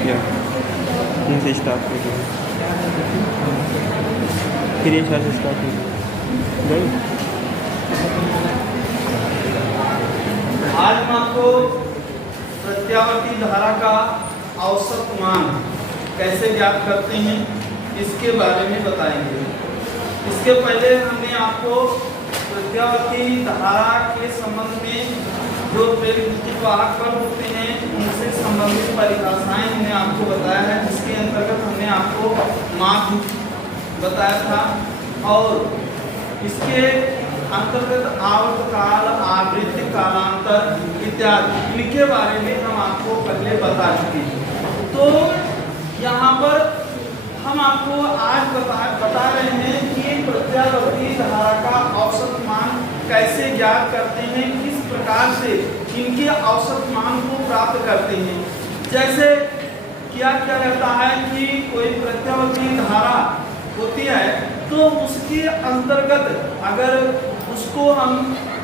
या इनसे स्टार्ट कर दो, फिर ये चार्ज स्टार्ट कर दो। आज हम आपको प्रत्यावर्ती धारा का औसत मान कैसे ज्ञात करते हैं इसके बारे में बताएंगे। इसके पहले हमने आपको प्रत्यावर्ती धारा के संबंध में जो प्रेरित वाहक पर होते हैं उनसे संबंधित परिभाषाएं हमने आपको बताया है, जिसके अंतर्गत हमने आपको माप बताया था और इसके अंतर्गत आवर्तकाल, आवृत्ति, कालांतर इत्यादि इनके बारे में हम आपको पहले बता चुके हैं। तो यहाँ पर हम आपको आज बता रहे हैं कि प्रत्यावर्ती धारा का औसत मान कैसे ज्ञात करते हैं, किस प्रकार से इनके औसत मान को प्राप्त करते हैं। जैसे क्या क्या रहता है कि कोई प्रत्यावर्ती धारा होती है तो उसके अंतर्गत अगर उसको हम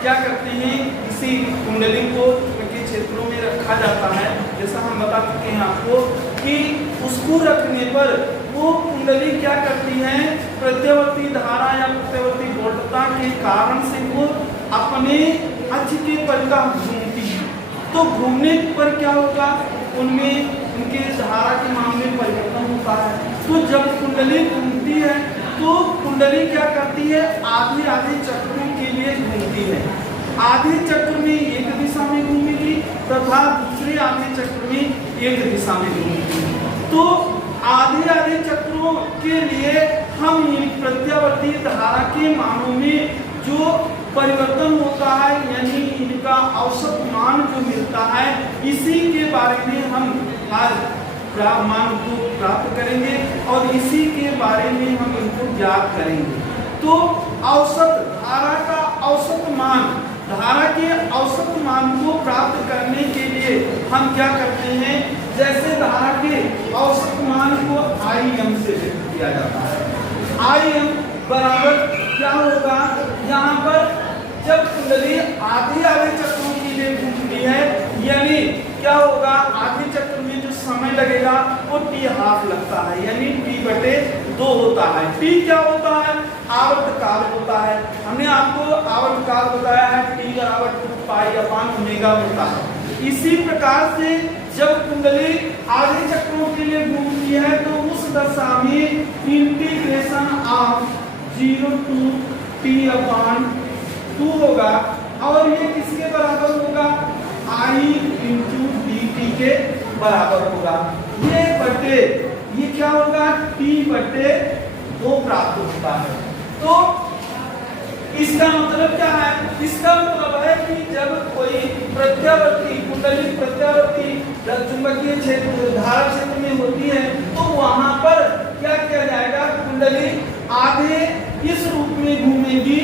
क्या करते हैं, किसी कुंडली को के क्षेत्रों में रखा जाता है, जैसा हम बता चुके हैं आपको कि उसको रखने पर वो कुंडली क्या करती है, प्रत्यावर्ती धारा या प्रत्यावर्ती वोल्टता के कारण से वो अपने अक्ष के परितः घूमती है। तो घूमने पर क्या होगा, उनमें उनके धारा के मान में परिवर्तन होता है। तो जब कुंडली घूमती है तो कुंडली क्या करती है, आधे आधे चक्रों के लिए घूमती है। आधे चक्र में एक दिशा में घूमेगी तथा दूसरे आधे चक्र में एक दिशा में घूमेगी। तो आधे आधे चक्रों के लिए हम प्रत्यावर्ती धारा के मानों में जो परिवर्तन होता है, यानी इनका औसत मान जो मिलता है, इसी के बारे में हम आज मान को प्राप्त करेंगे और इसी के बारे में हम इनको ज्ञात करेंगे। तो औसत धारा का औसत मान, धारा के औसत मान को प्राप्त करने के लिए हम क्या करते हैं, जैसे धारा के औसत मान को IM से व्यक्त किया जाता है। IM बराबर क्या होगा, यहाँ पर जब कुंडली आधे आधे चक्रों के लिए घूमती है, यानी क्या होगा, आधे चक्र में जो समय लगेगा वो T½ लगता है, यानी T/2 होता है। T क्या होता है, आवर्तकाल होता है। हमने आपको आवर्तकाल बताया है, T = 2π/ω होता है। इसी प्रकार से जब कुंडली आधे चक्रों के लिए घूमती है तो उस दशा में इंटीग्रेशन ऑफ 0 to T/2 होगा और ये किसके बराबर होगा, I/dt के बराबर होगा। ये बटे ये क्या होगा, T/2 प्राप्त होता है। तो इसका मतलब क्या है, इसका मतलब है कि जब कोई प्रत्यावर्ती कुंडली प्रत्यावर्ती चुंबकीय क्षेत्र धारा क्षेत्र में होती है तो वहां पर क्या किया जाएगा, कुंडली आधे इस रूप में घूमेगी,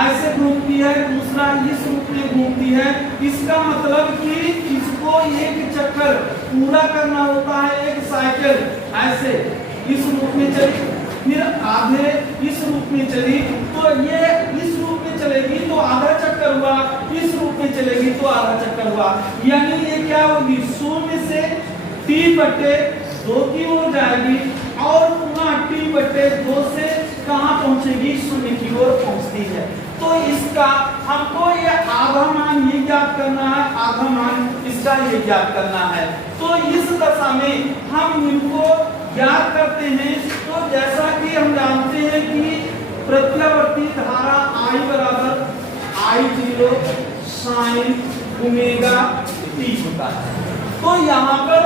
ऐसे घूमती है, दूसरा इस रूप में घूमती है। इसका मतलब कि इसको एक चक्कर पूरा करना होता है, एक साइकिल ऐसे इस रूप में चली, फिर आधे इस रूप में चली तो ये इस रूप में चलेगी तो आधा चक्कर हुआ, इस रूप में चलेगी तो आधा चक्कर हुआ, यानी ये क्या होगी, 0 से T/2 की ओर जाएगी और पुनः T/2 से कहाँ पहुंचेगी, 0 की ओर पहुंचती है। तो इसका हमको ये आधा मान ये ज्ञात करना है, आधा मान इसका ये ज्ञात करना है। तो इस दशा में हम इनको ज्ञात करते हैं। तो जैसा कि हम जानते हैं कि प्रत्यावर्ती धारा I = I0 sin ω/t होता है। तो यहाँ पर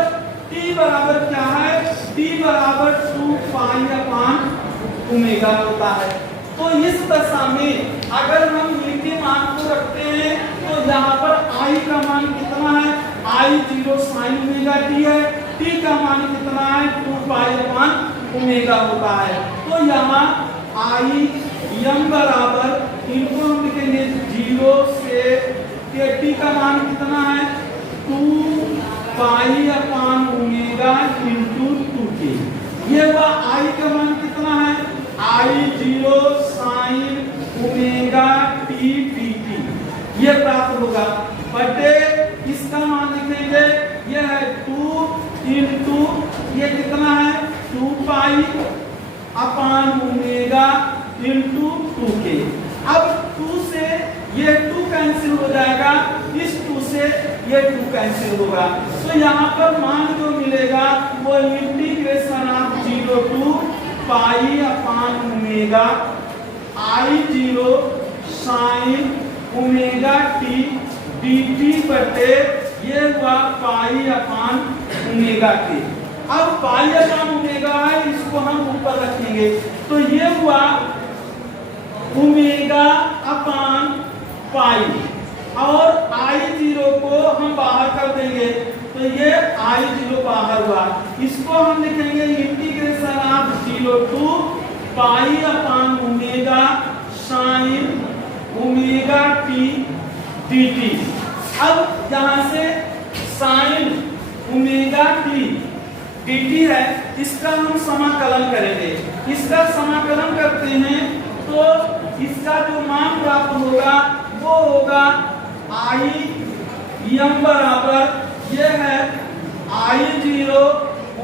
t बराबर क्या है, t बराबर 2π/ω होता है। तो इस दशा में अगर हम इनके मान को रखते हैं तो यहाँ पर I का मान कितना है, I0 sin ω/t है, t का मान कितना है, 2π/ω होता है। तो यहाँ IM बराबर, इनको हम लिखेंगे 0 से t का मान कितना है, 2π/ω × 2t। ये हुआ I का मान कितना है, I0 sin ω/t dt, ये प्राप्त होगा बटे इसका मान लिखेंगे, यह है 2 × इंटू ये कितना है 2 pi upon omega into 2k। अब 2 से ये 2 कैंसिल हो जाएगा, इस 2 से ये 2 कैंसिल होगा, तो यहाँ पर मान जो मिलेगा वो integration of 0 to pi upon omega I0 sine omega t dt बटे ये हुआ पाई अपान ओमेगा के। अब पाई अपान ओमेगा है, इसको हम ऊपर रखेंगे, तो ये हुआ ओमेगा अपान पाई और I0 को हम बाहर कर देंगे, तो ये I0 बाहर हुआ, इसको हम लिखेंगे integration of 0 to pi upon omega sine omega t dt। अब यहाँ से साइन ओमेगा टी dt है, इसका हम समाकलन करेंगे। इसका समाकलन करते हैं तो इसका जो मान प्राप्त होगा वो होगा I m बराबर ये है I0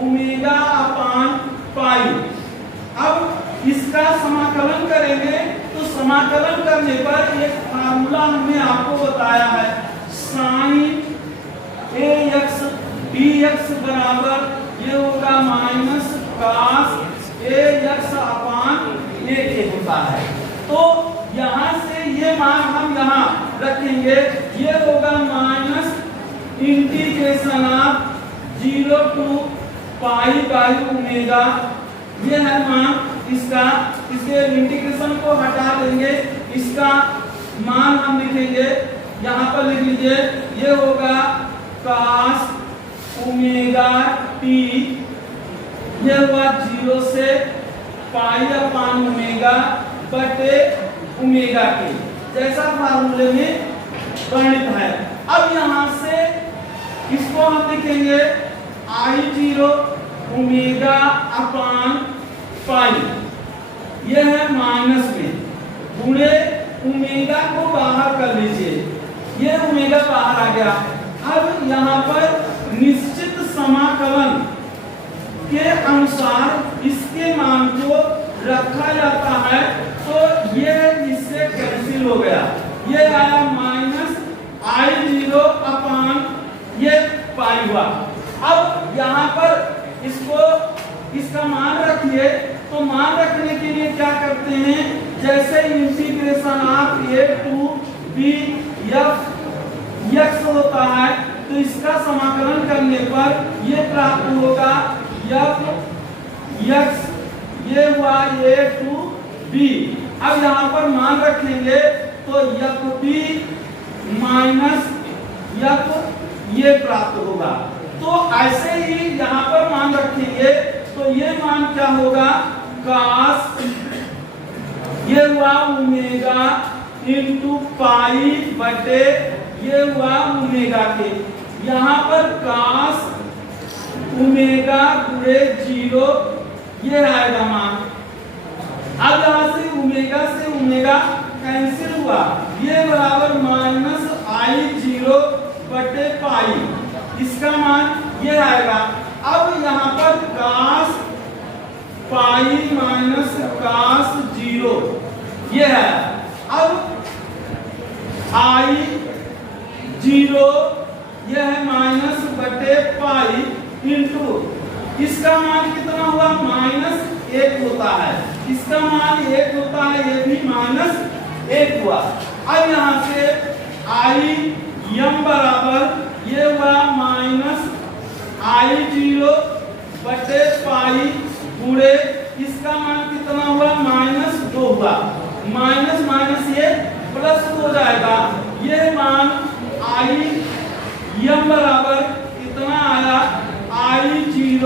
ओमेगा अपान पाई। अब इसका समाकलन करेंगे तो समाकलन करने पर एक फार्मूला हमने आपको बताया है, साइन ax dx बराबर ये होगा minus cos ax upon a के होता है। तो यहाँ से ये मान हम यहाँ रखेंगे, ये होगा minus integration of 0 to pi by omega, ये है मान इसका। इसके इंटीग्रेशन को हटा देंगे, इसका मान हम लिखेंगे, यहाँ पर लिख लीजिए, ये होगा कास ओमेगा टी, ये हुआ 0 से पाई अपान ओमेगा बटे ओमेगा के, जैसा फार्मूले में वर्णित है। अब यहाँ से इसको हम लिखेंगे I0 ओमेगा अपान पाई, ये है माइनस में, गुणे ओमेगा को बाहर कर लीजिए, ये ओमेगा बाहर आ गया। अब यहाँ पर निश्चित समाकलन के अनुसार इसके मान को रखा जाता है, तो ये इससे कैंसिल हो गया, ये आया माइनस I0 अपान ये पाई हुआ। अब यहाँ पर इसको इसका मान रखिए, तो मान रखने के लिए क्या करते हैं, जैसे integration of a to b f x होता है, तो इसका समाकलन करने पर ये प्राप्त होगा f x, ये हुआ a टू b। अब यहाँ पर मान रखेंगे तो f b माइनस f ये प्राप्त होगा। तो ऐसे ही यहाँ पर मान रखेंगे तो ये मान क्या होगा, कास ये हुआ ओमेगा इंटू पाई बटे ये हुआ ओमेगा के, यहाँ पर कास ओमेगा गुणे 0 ये आएगा मान। अब यहाँ से ओमेगा कैंसिल हुआ, ये बराबर माइनस I0 बटे पाई, इसका मान ये आएगा। अब यहाँ पर कास पाई माइनस कास 0 ये है। अब I0 ये है माइनस बटे पाई इंटू इसका मान कितना हुआ, माइनस 1 होता है, इसका मान 1 होता है, ये भी माइनस 1 हुआ। अब यहाँ से I m बराबर ये हुआ माइनस I0 बटे पाई गुणे इसका मान कितना हुआ, माइनस 2 हुआ, माइनस माइनस ये प्लस हो जाएगा, ये मान I m बराबर कितना आया, I0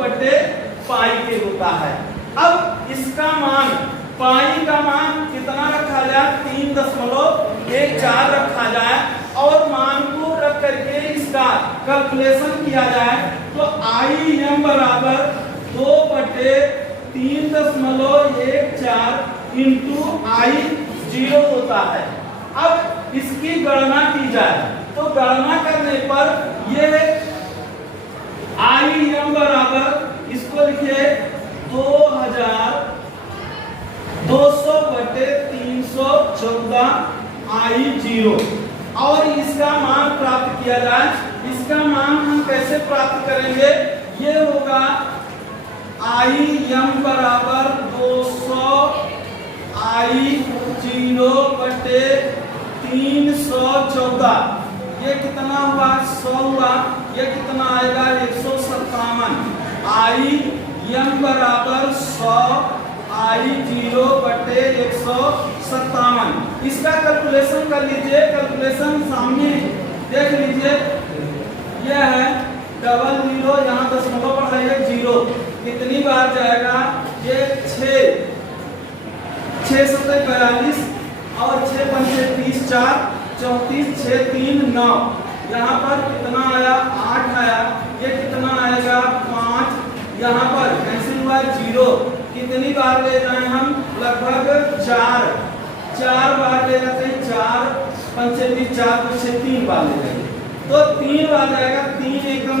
बटे पाई के होता है। अब इसका मान पाई का मान कितना रखा जाए, 3.14 रखा जाए और मान को रख करके इसका कैलकुलेशन किया जाए, तो I m बराबर 2/3.14 इंटू I0 होता है। अब इसकी गणना की जाए तो गणना करने पर ये IM बराबर इसको लिखिए 2200/314 I0 और इसका मान प्राप्त किया जाए। इसका मान हम कैसे प्राप्त करेंगे? ये होगा IM बराबर 200 I0/314। ये कितना हुआ? 100 हुआ। ये कितना आएगा? 157। IM बराबर 100 I0/157। इसका कैलकुलेशन कर लीजिए। कैलकुलेशन सामने देख लीजिए। यह है 00, यहाँ दशमलव बढ़ाइए 0। कितनी बार जाएगा? ये 6 7 42 और 6 पंचे 30, 4 34, 6 3 9। यहाँ पर कितना आया? 8 आया। ये कितना आएगा? 5। यहाँ पर कैंसिल हुआ 0। कितनी बार ले जाए हम? लगभग 4 बार ले जाते हैं। 4 पंचे 30, 4 पंचे 3 बार ले जाएंगे तो 3 बार जाएगा। 3 एकम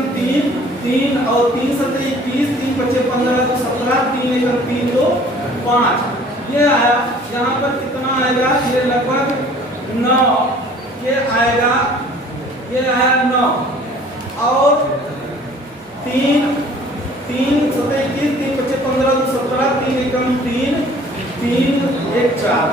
3 और 3 7 21, 3 पंचे 15 तो 17, 3 एकम 3 2 5। ये आया। यहाँ पर कितना आएगा? ये लगभग 9। ये आएगा, ये आया 9 और 3 7 21, 3 पंचे 15 तो 17, 3 एकम 3 3 1 4।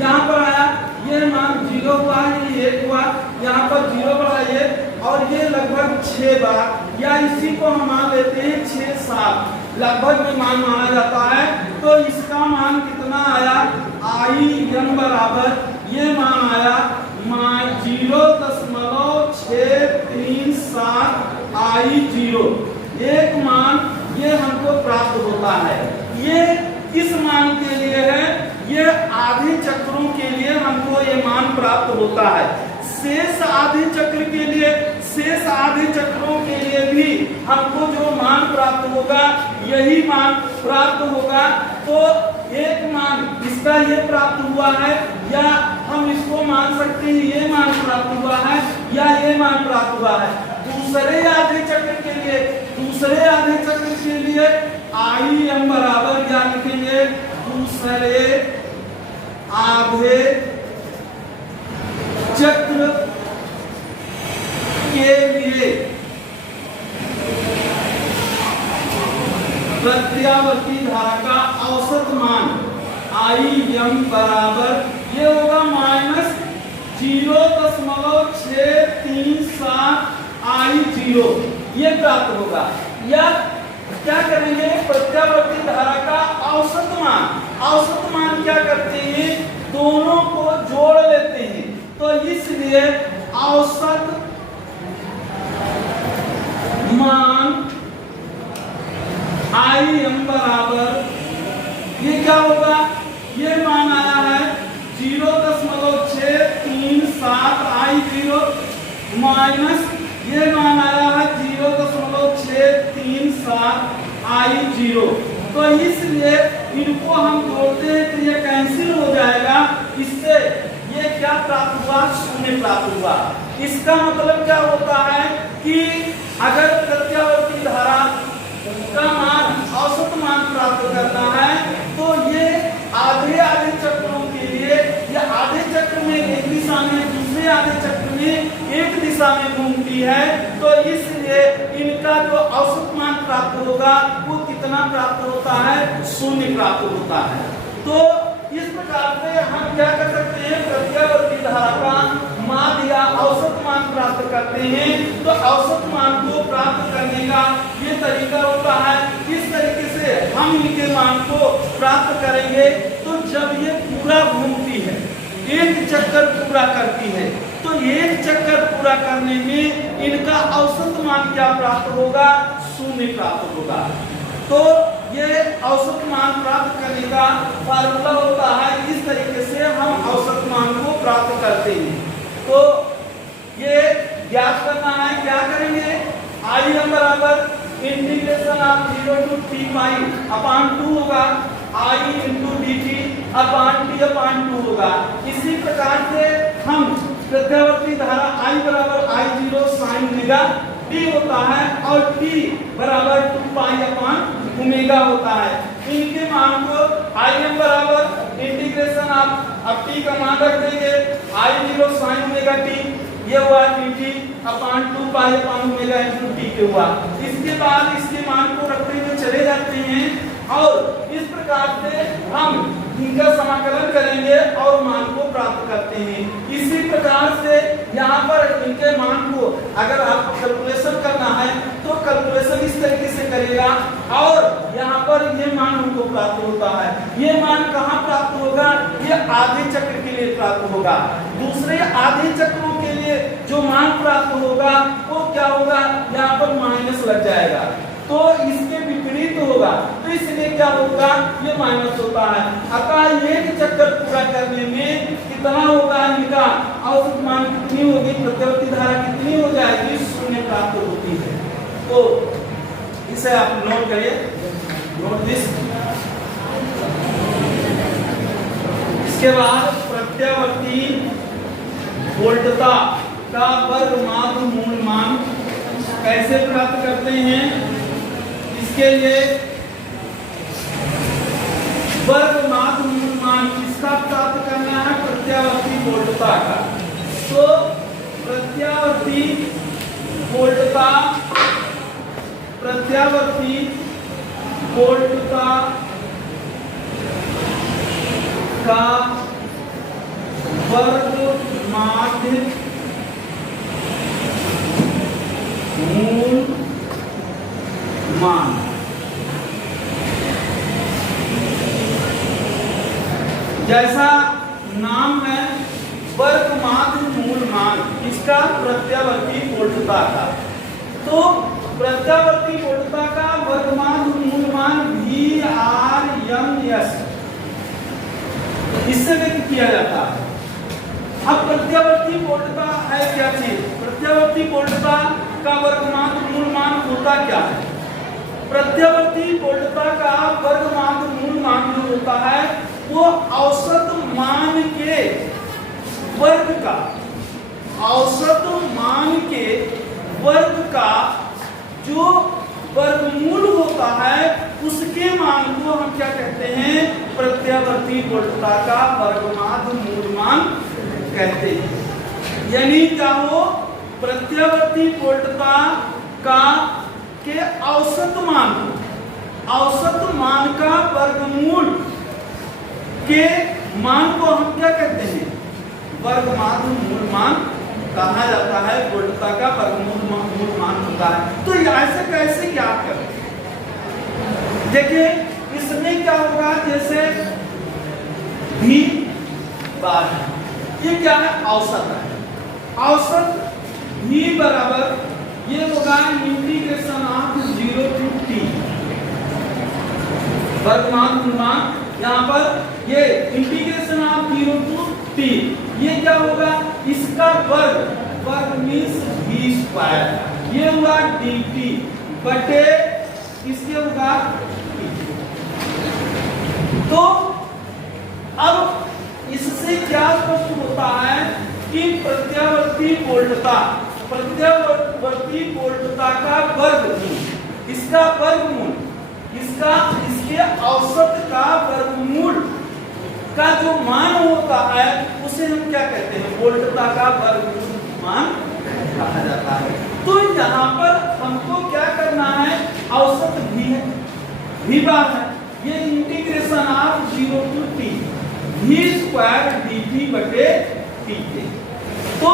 यहाँ पर आया। ये मान 0 हुआ, ये 1 हुआ। यहाँ पर 0 बढ़ाइए और ये लगभग 6 बार, या इसी को हम मान लेते हैं 6 7 लगभग में मान माना जाता है। तो इसका मान कितना आया? IM बराबर ये मान आया 0.637 I0। एक मान ये हमको प्राप्त होता है। ये किस मान के लिए है? ये आधे चक्रों के लिए हमको ये मान प्राप्त होता है। शेष आधे चक्र के लिए, शेष आधे चक्रों के लिए भी हमको जो मान प्राप्त होगा यही मान प्राप्त होगा। तो एक मान इसका ये प्राप्त हुआ है, या हम इसको मान सकते हैं ये मान प्राप्त हुआ है, या ये मान प्राप्त हुआ है। दूसरे आधे चक्र के लिए IM बराबर क्या लिखेंगे? दूसरे आधे चक्र के लिए प्रत्यावर्ती धारा का औसत मान IM बराबर ये होगा -0.637 I0। ये प्राप्त होगा। या क्या करेंगे? प्रत्यावर्ती धारा का औसत मान क्या करते हैं? दोनों को जोड़ लेते हैं। तो इसलिए औसत मान IM बराबर ये क्या होगा? ये मान आया है 0.637 I0 माइनस ये मान आया है 0.637 I0। तो इसलिए इनको हम जोड़ते हैं तो ये कैंसिल हो जाएगा। इससे ये क्या प्राप्त हुआ? 0 प्राप्त हुआ। इसका मतलब क्या होता है कि अगर प्रत्यावर्ती धारा का मान औसत मान प्राप्त करना है तो ये आधे चक्रों के लिए, या आधे चक्र में एक दिशा में, दूसरे आधे चक्र में एक दिशा में घूमती है। तो इसलिए इनका जो औसत मान प्राप्त होगा वो कितना प्राप्त होता है? 0 प्राप्त होता है। तो इस प्रकार से हम क्या कर सकते हैं? प्रत्यावर्ती धारा का मान या औसत मान प्राप्त करते हैं। तो औसत मान को प्राप्त करने का ये तरीका होता है। इस तरीके से हम इनके मान को प्राप्त करेंगे। तो जब ये पूरा घूमती है, एक चक्कर पूरा करती है, तो एक चक्कर पूरा करने में इनका औसत मान क्या प्राप्त होगा? 0 प्राप्त होगा। तो ये औसत मान प्राप्त करने का फार्मूला होता है। इस तरीके से हम औसत मान को प्राप्त करते हैं। तो ये ज्ञात करना है। क्या करेंगे? IM बराबर integration of 0 to t pi upon 2 होगा। I into dt upon t upon 2 होगा। इसी प्रकार से हम प्रत्यावर्ती धारा I बराबर I0 sin ओमेगा t होता है और t बराबर 2 पाई अपॉन ओमेगा होता है। इनके मान को Im बराबर इंटीग्रेशन आप अब t का मान रख देंगे I0 sin ओमेगा t, ये हुआ dt upon 2 pi upon omega into t के हुआ। इसके बाद इसके मान को रखते हुए चले जाते हैं और इस प्रकार से हम इनका समाकलन करेंगे और मान को प्राप्त करते हैं। इसी प्रकार से यहाँ पर इनके मान को अगर आपको कैलकुलेशन करना है तो कैलकुलेशन इस तरीके से करेगा और यहाँ पर ये मान हमको प्राप्त होता है। ये मान कहाँ प्राप्त होगा? ये आधे चक्र के लिए प्राप्त होगा। दूसरे आधे चक्रों के लिए जो मान प्राप्त होगा वो क्या होगा? यहाँ पर माइनस लग जाएगा तो इसके विपरीत होगा, तो इसलिए क्या होगा? ये माइनस होता है। अतः एक चक्कर पूरा करने में कितना होगा? इनका औसत मान कितनी होगी? प्रत्यावर्ती धारा कितनी हो जाएगी? 0 प्राप्त होती है। तो इसे आप नोट करिए, नोट दिस। इसके बाद प्रत्यावर्ती वोल्टता का वर्गमात्र मूल मान कैसे प्राप्त करते हैं? इसके लिए वर्गमात्र मूल मान किसका प्राप्त करना है? प्रत्यावर्ती वोल्टता का। तो प्रत्यावर्ती वोल्टता का वर्गमात्र मूल मान जैसा नाम है वर्गमात्र मूल मान इसका प्रत्यावर्ती वोल्टता का। तो प्रत्यावर्ती वोल्टता का वर्गमात्र मूल मान VRMS इससे व्यक्त किया जाता है। अब प्रत्यावर्ती वोल्टता है क्या चीज? प्रत्यावर्ती वोल्टता का वर्गमात्र मूल मान होता क्या है? प्रत्यावर्ती वोल्टता का वर्गमात्र मूल मान जो होता है वो औसत मान के वर्ग का, औसत मान के वर्ग का जो वर्गमूल होता है उसके मान को हम क्या कहते हैं? प्रत्यावर्ती वोल्टता का वर्गमात्र मूल मान कहते हैं। यानी क्या हो? प्रत्यावर्ती वोल्टता का के औसत मान, औसत मान का वर्गमूल के मान को हम क्या कहते हैं? वर्गमात्र मूल मान कहा जाता है। वोल्टता का वर्गमूल मान होता है। तो ऐसे कैसे ज्ञात करें? देखिए इसमें क्या होगा? जैसे V बार है, ये क्या है? औसत है। औसत V बराबर ये होगा इंटीग्रेशन ऑफ 0 to t वर्गमात्र मान। यहाँ पर ये इंटीग्रेशन ऑफ 0 to t ये क्या होगा? इसका वर्ग, वर्ग मीन्स v स्क्वायर, ये हुआ dt बटे इसके होगा t। तो अब इससे क्या स्पष्ट होता है कि प्रत्यावर्ती वोल्टता, प्रत्यावर्ती वोल्टता का वर्गमूल, इसका वर्गमूल, इसका इसके औसत का वर्गमूल का जो मान होता है उसे हम क्या कहते हैं? वोल्टता का वर्गमूल मान कहा जाता है। तो यहाँ पर हमको क्या करना है? औसत भी है, v बार है, ये integration of 0 to t v square dt बटे t के। तो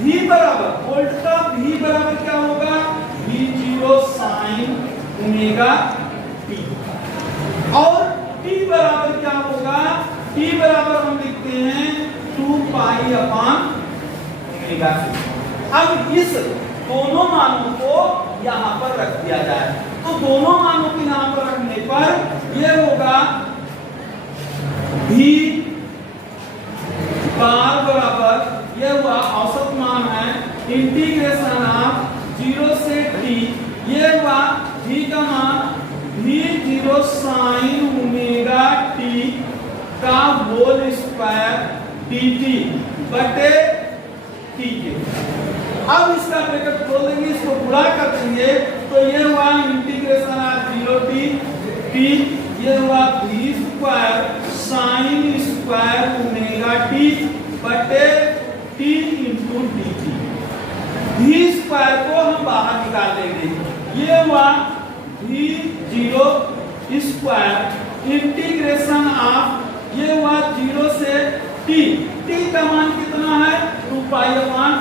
v बराबर वोल्टता v बराबर क्या होगा? v0 sin ओमेगा t और t बराबर क्या होगा? t बराबर हम लिखते हैं 2 पाई अपॉन ओमेगा t। अब इस दोनों मानों को यहाँ पर रख दिया जाए तो दोनों मानों को यहाँ पर रखने पर यह होगा v बार बराबर यह हुआ औसत मान है इंटीग्रेशन ऑफ 0 से t, ये हुआ v का मान v0 sin ओमेगा t का होल स्क्वायर dt बटे अब इसका ब्रैकेट खोल देंगे, इसको गुणा कर देंगे तो ये हुआ इंटीग्रेशन ऑफ 0 टी टी, ये हुआ v square sine square omega t बटे t into d t. v square को हम बाहर निकाल लेंगे, ये हुआ v0 स्क्वायर इंटीग्रेशन ऑफ, ये हुआ 0 से t, t का मान कितना है 2 पाई अपान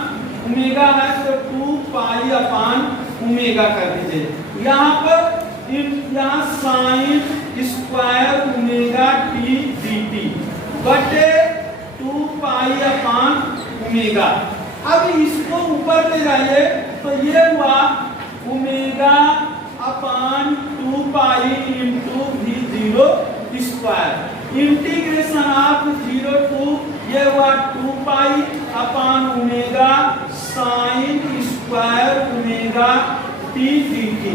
ओमेगा है तो 2 पाई अपान ओमेगा कर दीजिए। यहाँ पर यहाँ sign square omega t d T बटे 2 पाई अपान ओमेगा। अब इसको ऊपर ले जाइए तो ये हुआ omega upon 2 pi into v0 square integration of 0 to, ये हुआ 2 pi upon omega sine square omega t d t.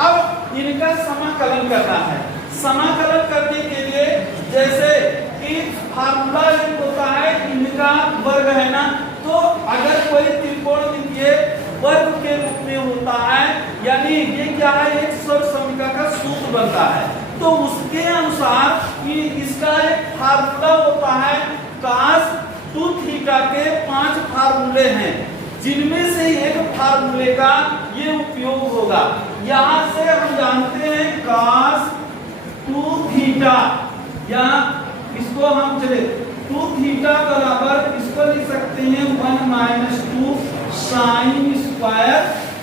अब इनका समाकलन करना है। समाकलन करने के लिए जैसे कि फार्मूला एक होता है इनका वर्ग है ना, तो अगर कोई त्रिकोण ये वर्ग के रूप में होता है, यानी ये क्या है एक सर्वसमीका का सूत्र बनता है, तो उसके अनुसार इसका एक फार्मूला होता है। cos 2 थीटा के 5 फार्मूले हैं, जिनमें से एक फार्मूले का ये उपयोग होगा। यहाँ से हम जानते हैं cos 2 थीटा, या इसको हम चले 2 थीटा बराबर इसको लिख सकते हैं 1 माइनस 2 साइन स्क्वायर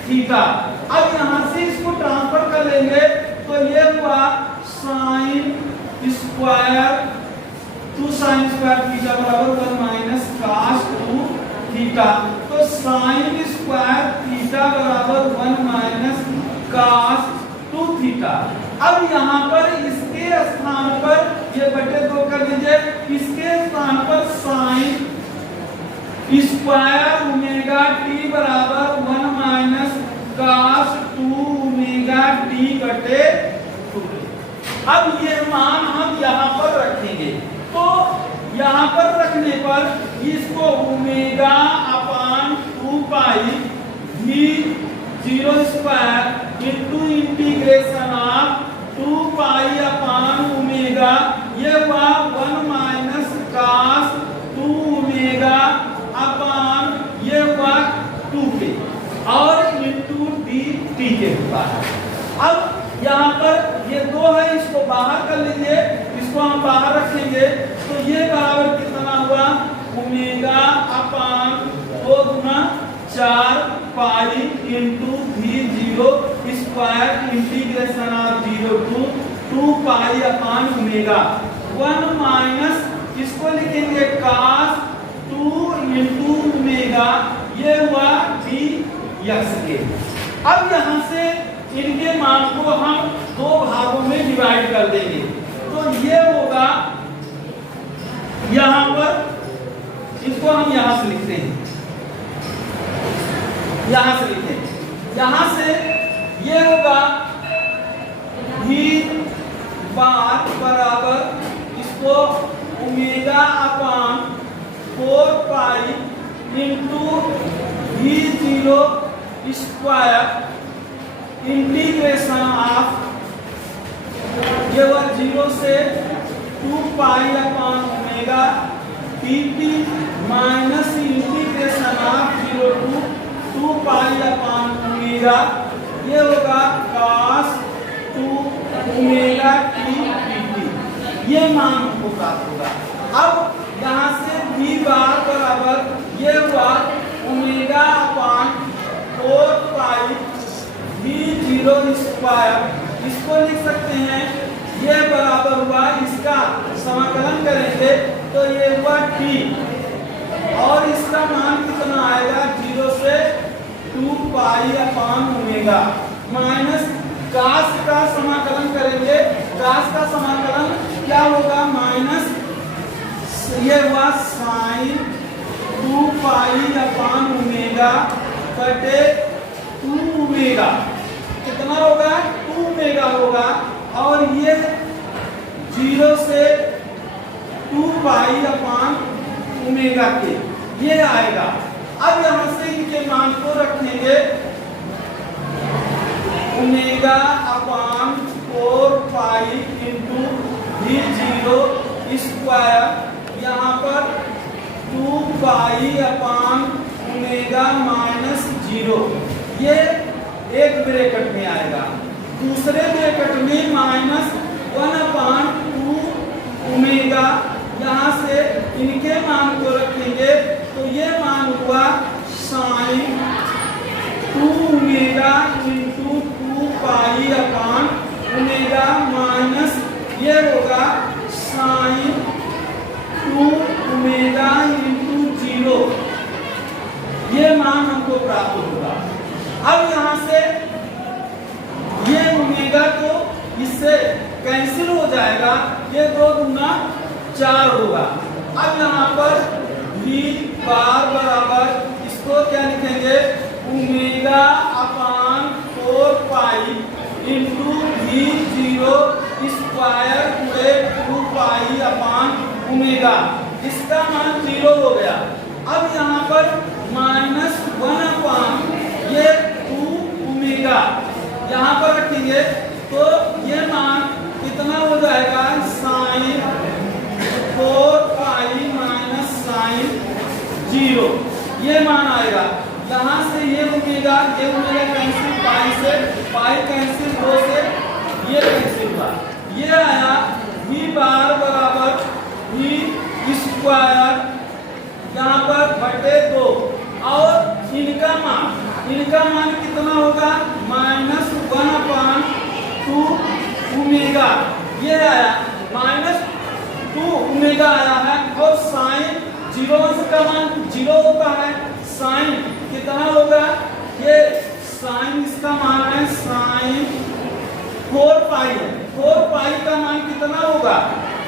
थीटा। अब यहाँ से इसको ट्रांसफर कर लेंगे तो ये हुआ sine square 2 sine square theta बराबर 1 माइनस cos 2 थीटा। तो साइन स्क्वायर थीटा बराबर 1 माइनस cos 2 थीटा। अब यहाँ पर इसके स्थान पर ये बटे 2 कर दीजिए, इसके स्थान पर साइन स्क्वायर ओमेगा टी बराबर 1 माइनस cos 2 ओमेगा टी बटे 2। अब ये मान हम यहाँ पर रखेंगे, तो यहाँ पर रखने पर इसको omega upon 2 pi v0 square into integration of 2 pi upon omega, ये हुआ 1 माइनस cos 2 ओमेगा अपान ये हुआ 2 के और इंटू डी टी के होता है। अब यहाँ पर ये 2 है, इसको बाहर कर लीजिए, इसको हम बाहर रखेंगे तो ये बराबर कितना हुआ ओमेगा अपान 2 गुना 4 pi into v0 square integration of 0 to 2 pi upon omega 1 minus इसको लिखेंगे cos 2 इंटू ओमेगा, ये हुआ डी एक्स के। अब यहाँ से इनके मान को हम 2 भागों में डिवाइड कर देंगे, तो ये होगा यहाँ पर, इसको हम यहाँ से लिखते हैं, यहाँ से लिखते हैं, यहाँ से ये होगा v बार बराबर इसको omega upon 4 pi into v0 square integration of ये हुआ 0 से 2 pi upon omega dt minus integration of 0 to 2 pi upon omega, ये होगा cos 2 ओमेगा t dt, ये मान हमको प्राप्त होगा। अब यहाँ से v बार बराबर ये हुआ ओमेगा अपान 4 पाई v0 स्क्वायर, इसको लिख सकते हैं, ये बराबर हुआ, इसका समाकलन करेंगे तो ये हुआ t और इसका मान कितना आएगा 0 से 2 pi upon omega minus cos का समाकलन करेंगे, cos का समाकलन क्या होगा माइनस ये हुआ साइन 2 पाई अपान ओमेगा बटे 2 ओमेगा, कितना होगा 2 ओमेगा होगा, और ये 0 से 2 पाई अपान ओमेगा के ये आएगा। अब यहाँ से इनके मान को रखेंगे omega upon 4 pi into V0 square, यहाँ पर 2 पाई अपान ओमेगा माइनस 0, ये एक ब्रैकेट में आएगा। दूसरे ब्रैकेट में माइनस 1 अपान 2 ओमेगा, यहाँ से इनके मान को रखेंगे तो ये मान हुआ sign 2 omega into 2 pi upon omega minus ये होगा साइन 2 ओमेगा इंटू 0, ये मान हमको प्राप्त होगा। अब यहाँ से ये ओमेगा तो इससे कैंसिल हो जाएगा, ये 2 गुना 4 होगा। अब यहाँ पर v बार बराबर इसको क्या लिखेंगे omega upon 4 pi into V0 square पूरे 2 पाई अपान ओमेगा, इसका मान 0 हो गया। अब यहाँ पर माइनस 1 अपान ये 2 ओमेगा यहाँ पर रखेंगे तो ये मान कितना हो जाएगा साइन 4 पाई माइनस साइन 0, ये मान आएगा। यहाँ से ये ओमेगा कैंसिल, पाई से पाई कैंसिल, 2 से ये कैंसिल हुआ, ये आया v बार बराबर v स्क्वायर यहाँ पर बटे 2 और इनका मान कितना होगा माइनस 1 अपान 2 ओमेगा, ये आया माइनस 2 ओमेगा आया है। और साइन 0 का मान 0 होता है, साइन कितना होगा, ये साइन इसका मान है साइन 4 पाई है, 4 पाई का मान कितना होगा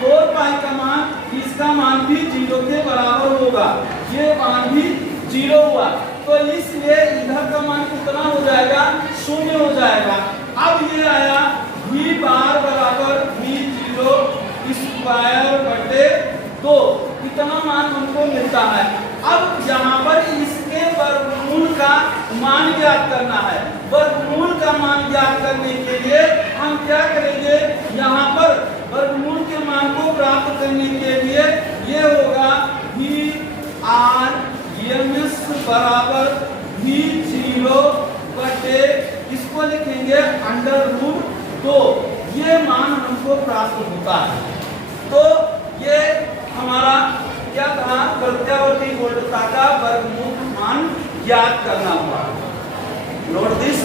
4 पाई का मान, इसका मान भी 0 के बराबर होगा, ये मान भी 0 हुआ तो इसलिए इधर का मान कितना हो जाएगा 0 हो जाएगा। अब ये आया v बार बराबर V0 स्क्वायर बटे 2, कितना मान हमको मिलता है। अब यहाँ पर इसके वर्गमूल का मान ज्ञात करना है। वर्गमूल का मान ज्ञात करने के लिए हम क्या करेंगे, यहाँ पर वर्गमूल के मान को प्राप्त करने के लिए ये होगा VRMS बराबर V0 बटे इसको लिखेंगे √2, ये मान हमको प्राप्त होता है। तो ये हमारा क्या था, प्रत्यावर्ती वोल्टता का वर्गमूल मान ज्ञात करना हुआ। Note this.